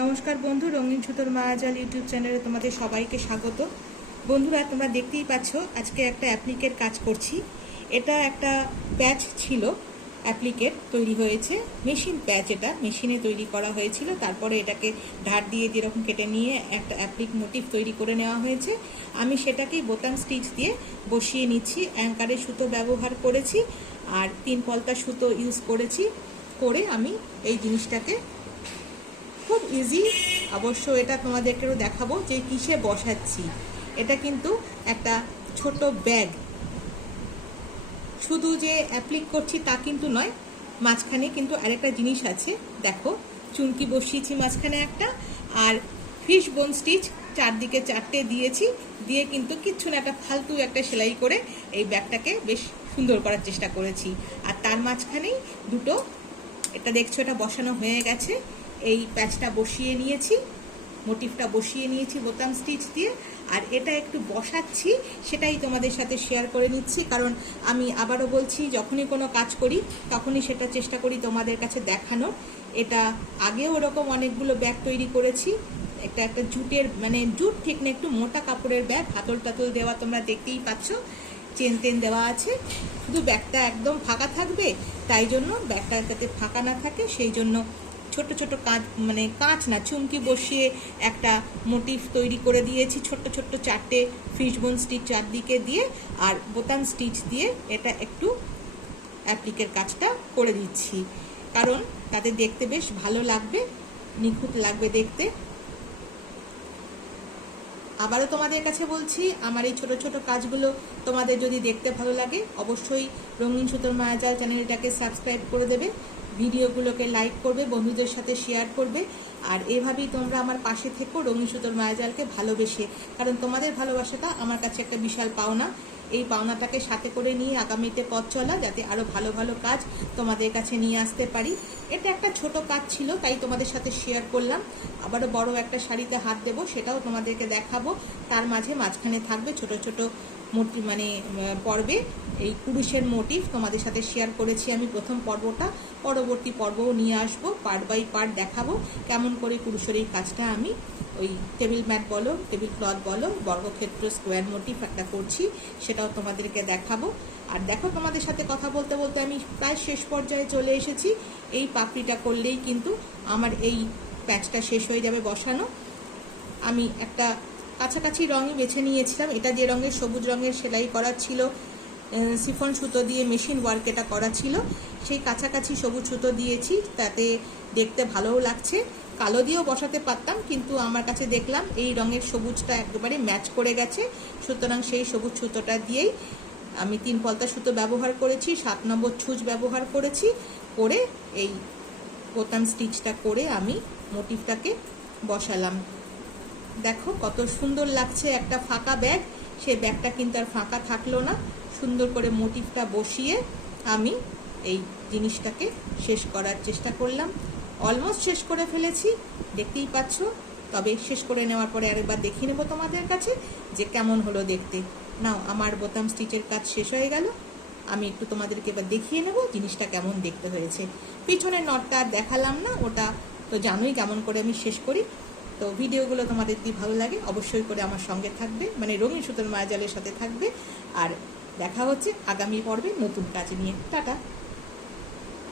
নমস্কার বন্ধু, রঙিন সুতোর মায়াজাল ইউটিউব চ্যানেলে তোমাদের সবাইকে স্বাগত। বন্ধুরা, তোমরা দেখতেই পাচ্ছ আজকে একটা অ্যাপ্লিকের কাজ করছি। এটা একটা প্যাচ ছিল, অ্যাপ্লিকের তৈরি হয়েছে, মেশিন প্যাচ। এটা মেশিনে তৈরি করা হয়েছিল, তারপরে এটাকে ধার দিয়ে যেরকম কেটে নিয়ে একটা অ্যাপ্লিক মোটিভ তৈরি করে নেওয়া হয়েছে। আমি সেটাকেই বোতাম স্টিচ দিয়ে বসিয়ে নিচ্ছি। অ্যাঙ্কারের সুতো ব্যবহার করেছি আর 3 পলতা সুতো ইউজ করেছি। করে আমি এই জিনিসটাকে খুব ইজি, অবশ্য এটা তোমাদেরকেও দেখাবো যে কিসে বসাচ্ছি। এটা কিন্তু একটা ছোট ব্যাগ, শুধু যে অ্যাপ্লিক করছি তা কিন্তু নয়, মাঝখানে কিন্তু আরেকটা জিনিস আছে। দেখো, চুমকি বসিয়েছি মাঝখানে একটা, আর ফিশ বোন স্টিচ চারদিকে 4টে দিয়েছি। দিয়ে কিন্তু কিচ্ছু না, একটা ফালতু একটা সেলাই করে এই ব্যাগটাকে বেশ সুন্দর করার চেষ্টা করেছি। আর তার মাঝখানেই দুটো, এটা দেখছো এটা বসানো হয়ে গেছে। এই প্যাচটা বসিয়ে নিয়েছি, মোটিভটা বসিয়ে নিয়েছি বোতাম স্টিচ দিয়ে। আর এটা একটু বসাচ্ছি, সেটাই তোমাদের সাথে শেয়ার করে নিচ্ছি। কারণ আমি আবারও বলছি, যখনই কোনো কাজ করি তখনই সেটা চেষ্টা করি তোমাদের কাছে দেখানোর। এটা আগেও ওরকম অনেকগুলো ব্যাগ তৈরি করেছি। একটা জুটের, মানে জুট ঠিক না, একটু মোটা কাপড়ের ব্যাগ, হাতল টাতল দেওয়া, তোমরা দেখতেই পাচ্ছ, চেন টেন দেওয়া আছে। শুধু ব্যাগটা একদম ফাঁকা থাকবে, তাই জন্য ব্যাগটা যাতে ফাঁকা না থাকে সেই জন্য ছোট ছোট কাঁচ, মানে কাঁচ না, চুমকি বসিয়ে একটা মোটিভ তৈরি করে দিয়েছি। ছোট্ট ছোট্ট 4টে ফিশ বোন স্টিচ চারদিকে দিয়ে আর বোতাম স্টিচ দিয়ে এটা একটু অ্যাপ্লিকের কাজটা করে দিচ্ছি, কারণ তাতে দেখতে বেশ ভালো লাগবে, নিখুঁত লাগবে দেখতে। আবারও তোমাদের কাছে বলছি, আমার এই ছোট ছোট কাজগুলো তোমাদের যদি দেখতে ভালো লাগে, অবশ্যই রঙিন সুতোর মায়াজাল চ্যানেলটাকে সাবস্ক্রাইব করে দেবে, ভিডিওগুলোকে লাইক করবে, বন্ধুদের সাথে শেয়ার করবে। আর এভাবেই তোমরা আমার পাশে থেকো, রঙিন সুতোর মায়াজালকে ভালোবেসে। কারণ তোমাদের ভালোবাসাটা আমার কাছে একটা বিশাল পাওনা। এই পাওনাটাকে সাথে করে নিয়ে আগামীতে পথ চলা, যাতে আরও ভালো ভালো কাজ তোমাদের কাছে নিয়ে আসতে পারি। এটা একটা ছোট কাজ ছিল, তাই তোমাদের সাথে শেয়ার করলাম। আবারও বড় একটা শাড়িতে হাত দেবো, সেটাও তোমাদেরকে দেখাবো। তার মাঝখানে থাকবে ছোট ছোট মোটিভ, মানে পর্বে এই কুরুশের মোটিভ তোমাদের সাথে শেয়ার করেছি আমি প্রথম পর্বটা। পরবর্তী পর্বও নিয়ে আসবো, পার্ট বাই পার্ট দেখাবো কেমন করে কুরুশের এই কাজটা আমি ওই টেবিল ম্যাট বলো, টেবিল ক্লথ বলো, বর্গক্ষেত্র স্কোয়ার মোটিভ একটা করছি, সেটাও তোমাদেরকে দেখাবো। আর দেখো, তোমাদের সাথে কথা বলতে বলতে আমি প্রায় শেষ পর্যায়ে চলে এসেছি। এই পাপড়িটা করলেই কিন্তু আমার এই প্যাচটা শেষ হয়ে যাবে বসানো। আমি একটা কাছাকাছি রঙই বেছে নিয়েছিলাম। এটা যে রঙের, সবুজ রঙের সেলাই করা ছিল, সিফন সুতো দিয়ে মেশিন ওয়ার্ক এটা করা ছিল, সেই কাছাকাছি সবুজ সুতো দিয়েছি, তাতে দেখতে ভালোও লাগছে। কালো দিয়েও বসাতে পারতাম, কিন্তু আমার কাছে দেখলাম এই রঙের সবুজটা একেবারে ম্যাচ করে গেছে, সুতরাং সেই সবুজ সুতোটা দিয়েই আমি 3 পলতা সুতো ব্যবহার করেছি, 7 নম্বর ছুঁচ ব্যবহার করেছি। করে এই বোতাম স্টিচটা করে আমি মোটিভটাকে বসালাম। দেখো কত সুন্দর লাগছে, একটা ফাঁকা ব্যাগ, সেই ব্যাগটা কিন্তু আর ফাঁকা থাকলো না। সুন্দর করে মোটিভটা বসিয়ে আমি এই জিনিসটাকে শেষ করার চেষ্টা করলাম। অলমোস্ট শেষ করে ফেলেছি, দেখতেই পাচ্ছ। তবে শেষ করে নেওয়ার পরে আরেকবার দেখিয়ে নেবো তোমাদের কাছে যে কেমন হলো দেখতে। নাও, আমার বোতাম স্টিচের কাজ শেষ হয়ে গেল। আমি একটু তোমাদেরকে এবার দেখিয়ে নেবো জিনিসটা কেমন দেখতে হয়েছে। পিছনের নটটা আর দেখালাম না, ওটা তো জানোই কেমন করে আমি শেষ করি। তো ভিডিওগুলো তোমাদের যদি ভালো লাগে অবশ্যই করে আমার সঙ্গে থাকবে, মানে রঙিন সুতোর মায়াজালের সাথে থাকবে। আর দেখা হচ্ছে আগামী পর্বে নতুন কাজ নিয়ে। টাটা।